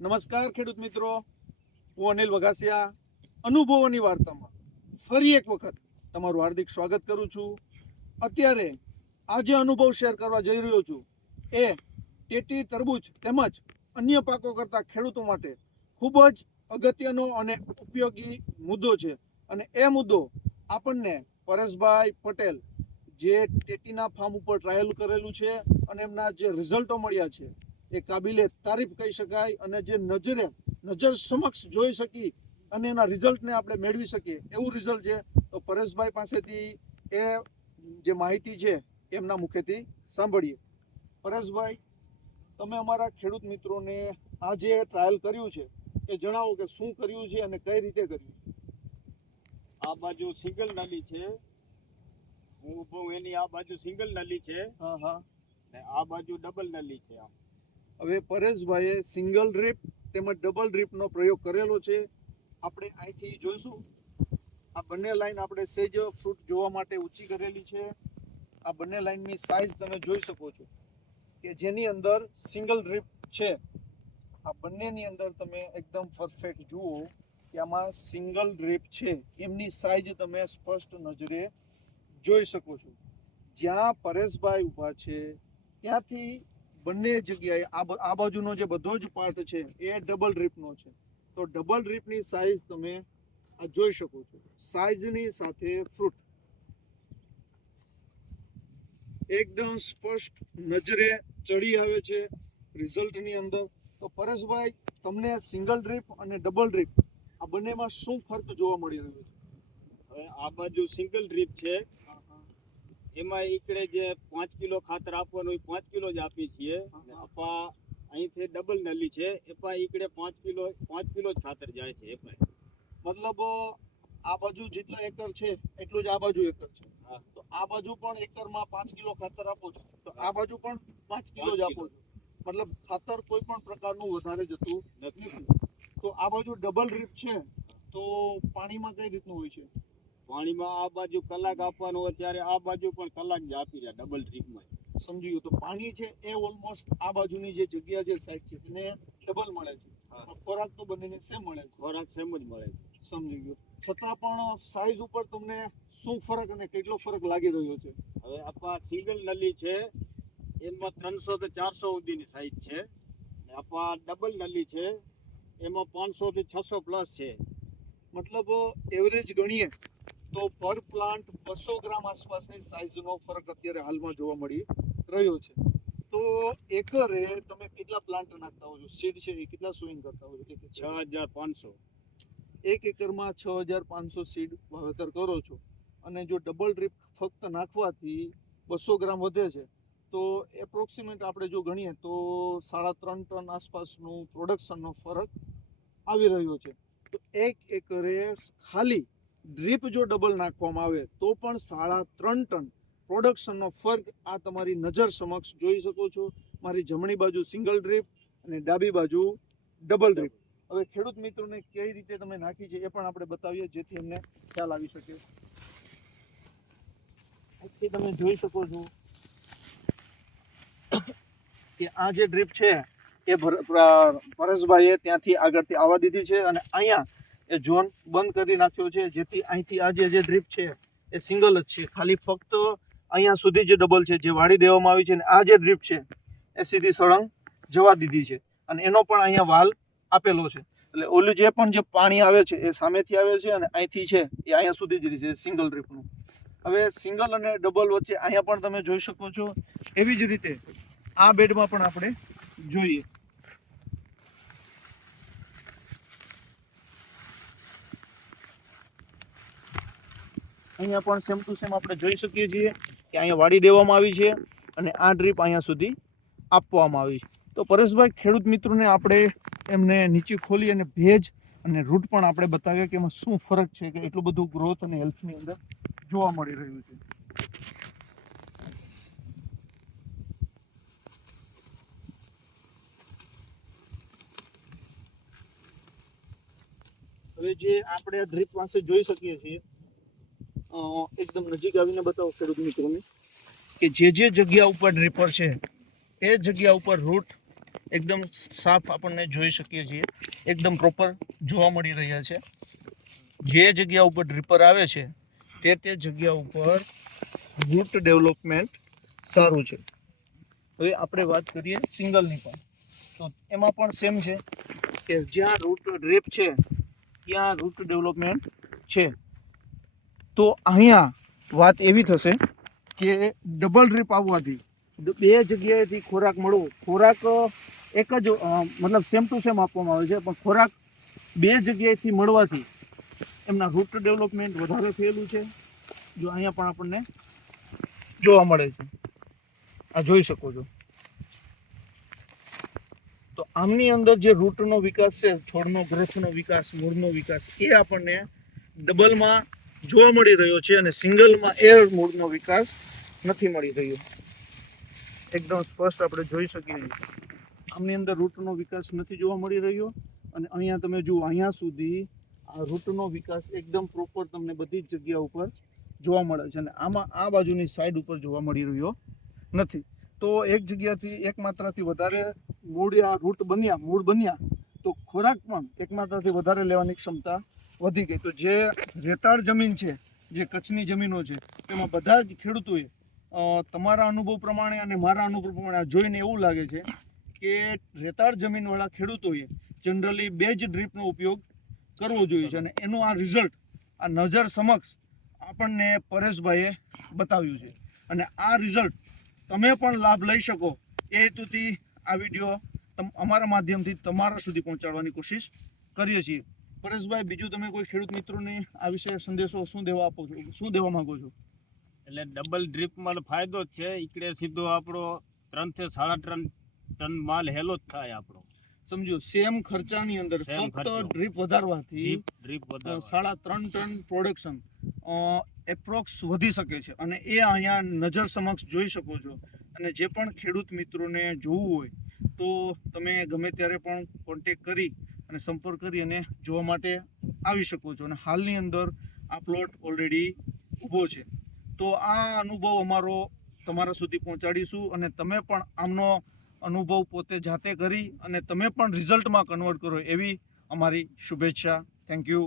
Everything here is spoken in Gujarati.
નમસ્કાર ખેડૂત મિત્રો, હું અનિલ વઘાસિયા અનુભવોની વાર્તામાં ફરી એક વખત તમારું હાર્દિક સ્વાગત કરું છું. અત્યારે આજે અનુભવ શેર કરવા જઈ રહ્યો છું એ ટેટી, તરબૂચ તેમજ અન્ય પાકો કરતા ખેડૂતો માટે ખૂબ જ અગત્યનો અને ઉપયોગી મુદ્દો છે. અને એ મુદ્દો આપણને પરેશભાઈ પટેલ જે ટેટીના ફાર્મ ઉપર ટ્રાયલ કરેલું છે અને એમના જે રિઝલ્ટો મળ્યા છે એ કાબિલે તારીફ કહી શકાય. અને જે નજર સમક્ષ જોઈ શકી અને એના રિઝલ્ટને આપણે મેળવી શકીએ એવું રિઝલ્ટ છે. તો પરેશભાઈ પાસેથી એ જે માહિતી છે એમના મુખેથી સાંભળીએ. પરેશભાઈ, તમે અમારા ખેડૂત મિત્રોને આ જે ટ્રાયલ કર્યું છે એ જણાવો કે શું કર્યું છે અને કઈ રીતે કર્યું. આ બાજુ સિંગલ નલી છે, હું ઊભો એની આ બાજુ સિંગલ નલી છે. હા હા. ને આ બાજુ ડબલ નલી છે. હવે પરેશભાઈએ સિંગલ ડ્રીપ તેમજ ડબલ ડ્રીપનો પ્રયોગ કરેલો છે. આપણે અહીંથી જોઈશું. આ બંને લાઈન આપણે સેજ ફ્રૂટ જોવા માટે ઊંચી કરેલી છે. આ બંને લાઈનની સાઈઝ તમે જોઈ શકો છો કે જેની અંદર સિંગલ ડ્રીપ છે. આ બંનેની અંદર તમે એકદમ પરફેક્ટ જુઓ કે આમાં સિંગલ ડ્રીપ છે એમની સાઈઝ તમે સ્પષ્ટ નજરે જોઈ શકો છો. જ્યાં પરેશભાઈ ઊભા છે ત્યાંથી બંને જગ્યાએ આ બાજુનો જે બધો જ પાર્ટ છે એ ડબલ ડ્રીપનો છે. તો ડબલ ડ્રીપની સાઈઝ તમે આ જોઈ શકો છો. સાઈઝની સાથે ફ્રૂટ એકદમ સ્પષ્ટ નજરે ચડી આવે છે રિઝલ્ટની અંદર. તો પરેશભાઈ, તમને સિંગલ ડ્રીપ અને ડબલ ડ્રીપ આ બંનેમાં શું ફરક જોવા મળી રહ્યો છે? હવે આ બાજુ સિંગલ ડ્રીપ છે, એમાં ઈકડે જે 5 કિલો ખાતર આપવાનું હોય 5 કિલો જ આપીએ છીએ. આપા અહીંથી ડબલ નલી છે, એમાં ઈકડે 5 કિલો જ ખાતર જાય છે. એમાં મતલબ આ બાજુ જેટલા એકર છે એટલું જ આ બાજુ એકર છે. હા. તો આ બાજુ પણ એકરમાં 5 કિલો ખાતર આપો છો, તો આ બાજુ પણ 5 કિલો જ આપો છો. મતલબ ખાતર કોઈ પણ પ્રકારનું વધારે જતું નથી. તો આ બાજુ ડબલ ડ્રીપ છે તો પાણીમાં કઈ રીતનું હોય છે? પાણીમાં આ બાજુ કલાક આપવાનું હોય ત્યારે આ બાજુ પણ કલાક જ આપી રહ્યા ડબલ ડ્રીપમાં. સમજી ગયું. તો પાણી છે એ ઓલમોસ્ટ આ બાજુની જે જગ્યા છે સાઈડ છે એને ડબલ મળે છે. ખોરાક તો બંનેને સેમ મળે છે. ખોરાક સેમ જ મળે છે. સમજી ગયો. છતાં પણ સાઈઝ ઉપર તમને શું ફરક અને કેટલો ફરક લાગી રહ્યો છે? હવે આપા સિંગલ નલી છે એમાં 300 થી 400 સુધીની સાઈઝ છે. ને આપા ડબલ નલી છે એમાં 500 થી 600 પ્લસ છે. મતલબ એવરેજ ગણીએ તો પર પ્લાન્ટ 200 ગ્રામ આસપાસની સાઈઝનો ફરક અત્યારે હાલમાં જોવા મળી રહ્યો છે. તો એકરે તમે કેટલા પ્લાન્ટ નાખતા હો છો? સીડ છે એ કેટલા સોઈંગ કરતા હો છો? 6500. એક એકરમાં 6500 સીડ વાવેતર કરો છો. અને જો ડબલ ડ્રીપ ફક્ત નાખવાથી 200 ગ્રામ વધે છે તો એપ્રોક્સિમેટ આપણે જો ગણીએ તો 3.5 ટન આસપાસનું પ્રોડક્શનનો ફરક આવી રહ્યો છે. તો એક એકરે ખાલી ડ્રીપ જો ડબલ નાખવામાં આવે તો પણ 3.5 ટન પ્રોડક્શનનો ફરક આ તમારી નજર સમક્ષ જોઈ શકો છો. મારી જમણી બાજુ સિંગલ ડ્રીપ અને ડાબી બાજુ ડબલ ડ્રીપ. હવે ખેડૂત મિત્રોને કઈ રીતે તમે નાખી છે એ પણ આપણે બતાવીએ જેથી એમને ખ્યાલ આવી શકે. અહીંથી તમે જોઈ શકો છો કે આ જે ડ્રીપ છે એ પરેશભાઈએ ત્યાંથી આગળથી આવવા દીધી છે અને અહીંયા એ ઝોન બંધ કરી નાખ્યો છે જેથી અહીંથી આ જે ડ્રીપ છે એ સિંગલ જ છે. ખાલી ફક્ત અહીંયા સુધી જ ડબલ છે જે વાળી દેવામાં આવી છે. અને આ જે ડ્રીપ છે એ સીધી સળંગ જવા દીધી છે અને એનો પણ અહીંયા વાલ આપેલો છે. એટલે ઓલું જે પણ જે પાણી આવે છે એ સામેથી આવે છે અને અહીંથી છે એ અહીંયા સુધી જ રહે છે સિંગલ ડ્રીપનું. હવે સિંગલ અને ડબલ વચ્ચે અહીંયા પણ તમે જોઈ શકો છો. એવી જ રીતે આ બેડમાં પણ આપણે જોઈએ. અહીંયા પણ સેમ ટુ સેમ આપણે જોઈ શકીએ છીએ કે અહીંયા વાળી દેવામાં આવી છે અને આ ડ્રીપ અહીંયા સુધી આપવામાં આવી છે. તો પરેશભાઈ, ખેડૂત મિત્રોને આપણે એમને નીચે ખોલી અને ભેજ અને રૂટ પણ આપણે બતાવીએ કે એમાં શું ફરક છે કે એટલું બધું ગ્રોથ અને હેલ્થની અંદર જોવા મળી રહ્યું છે. હવે જે આપણે આ ડ્રીપ પાસે જોઈ શકીએ છીએ, એકદમ નજીક આવીને બતાવો ખેડૂત મિત્રોને કે જે જગ્યા ઉપર ડ્રીપર છે એ જગ્યા ઉપર રૂટ એકદમ સાફ આપણને જોઈ શકીએ છીએ, એકદમ પ્રોપર જોવા મળી રહ્યા છે. જે જગ્યા ઉપર ડ્રીપર આવે છે તે જગ્યા ઉપર રૂટ ડેવલપમેન્ટ સારું છે. હવે આપણે વાત કરીએ સિંગલની પણ, તો એમાં પણ સેમ છે કે જ્યાં રૂટ ડ્રીપ છે ત્યાં રૂટ ડેવલપમેન્ટ છે. તો અહીંયા વાત એવી થશે કે ડબલ ડ્રીપ આવવાથી બે જગ્યાએથી ખોરાક મળવો, ખોરાક એક જ મતલબ સેમ ટુ સેમ આપવામાં આવે છે, પણ ખોરાક બે જગ્યાએથી મળવાથી એમના રૂટ ડેવલપમેન્ટ વધારે થયેલું છે. જો અહીંયા પણ આપણને જોવા મળે છે, આ જોઈ શકો છો. તો આમની અંદર જે રૂટનો વિકાસ છે, છોડનો ગ્રોથનો વિકાસ, મૂળનો વિકાસ, એ આપણને ડબલમાં જોવા મળી રહ્યો છે અને સિંગલમાં એ મૂળનો વિકાસ નથી મળી રહ્યો. એકદમ સ્પષ્ટ આપણે જોઈ શકીએ છીએ આમની અંદર રૂટનો વિકાસ નથી જોવા મળી રહ્યો. અને અહીંયા તમે જુઓ, અહીંયા સુધી આ રૂટનો વિકાસ એકદમ પ્રોપર તમને બધી જ જગ્યા ઉપર જોવા મળે છે અને આમાં આ બાજુની સાઈડ ઉપર જોવા મળી રહ્યો નથી. તો એક જગ્યાથી એક માત્રાથી વધારે મૂળ બન્યા તો ખોરાક પણ એક માત્રાથી વધારે લેવાની ક્ષમતા વધી ગઈ. તો જે રેતાળ જમીન છે, જે કચ્છની જમીનો છે, એમાં બધા જ ખેડૂતોએ તમારા અનુભવ પ્રમાણે અને મારા અનુભવ પ્રમાણે આ જોઈને એવું લાગે છે કે રેતાળ જમીનવાળા ખેડૂતોએ જનરલી 2 જ ડ્રીપનો ઉપયોગ કરવો જોઈએ છે અને એનું આ રિઝલ્ટ આ નજર સમક્ષ આપણને પરેશભાઈએ બતાવ્યું છે. અને આ રિઝલ્ટ તમે પણ લાભ લઈ શકો એ હેતુથી આ વિડીયો અમારા માધ્યમથી તમારા સુધી પહોંચાડવાની કોશિશ કરીએ છીએ. પરેશભાઈ, બીજું તમે કોઈ ખેડૂત મિત્રોને આ વિશે સંદેશો શું દેવા માંગો છો? એટલે ડબલ ડ્રીપમાં ફાયદો જ છે. ઈકડે સીધો આપણો 3 થી 3.5 ટન માલ હેલો જ થાય આપણો. સમજો, સેમ ખર્ચાની અંદર ફક્ત ડ્રીપ વધારવાથી 3.5 ટન પ્રોડક્શન એપ્રોક્સ વધી શકે છે અને એ અહીંયા નજર સમક્ષ જોઈ શકો છો. અને જે પણ ખેડૂત મિત્રોને જોવું હોય તો તમે ગમે ત્યારે પણ કોન્ટેક કરી અને સંપર્ક કરી અને જોવા માટે આવી શકો છો. અને હાલની અંદર આ પ્લોટ ઓલરેડી ઊભો છે. તો આ અનુભવ અમારો તમારા સુધી પહોંચાડીશું અને તમે પણ આમનો અનુભવ પોતે જાતે કરી અને તમે પણ રિઝલ્ટમાં કન્વર્ટ કરો એવી અમારી શુભેચ્છા. Thank you.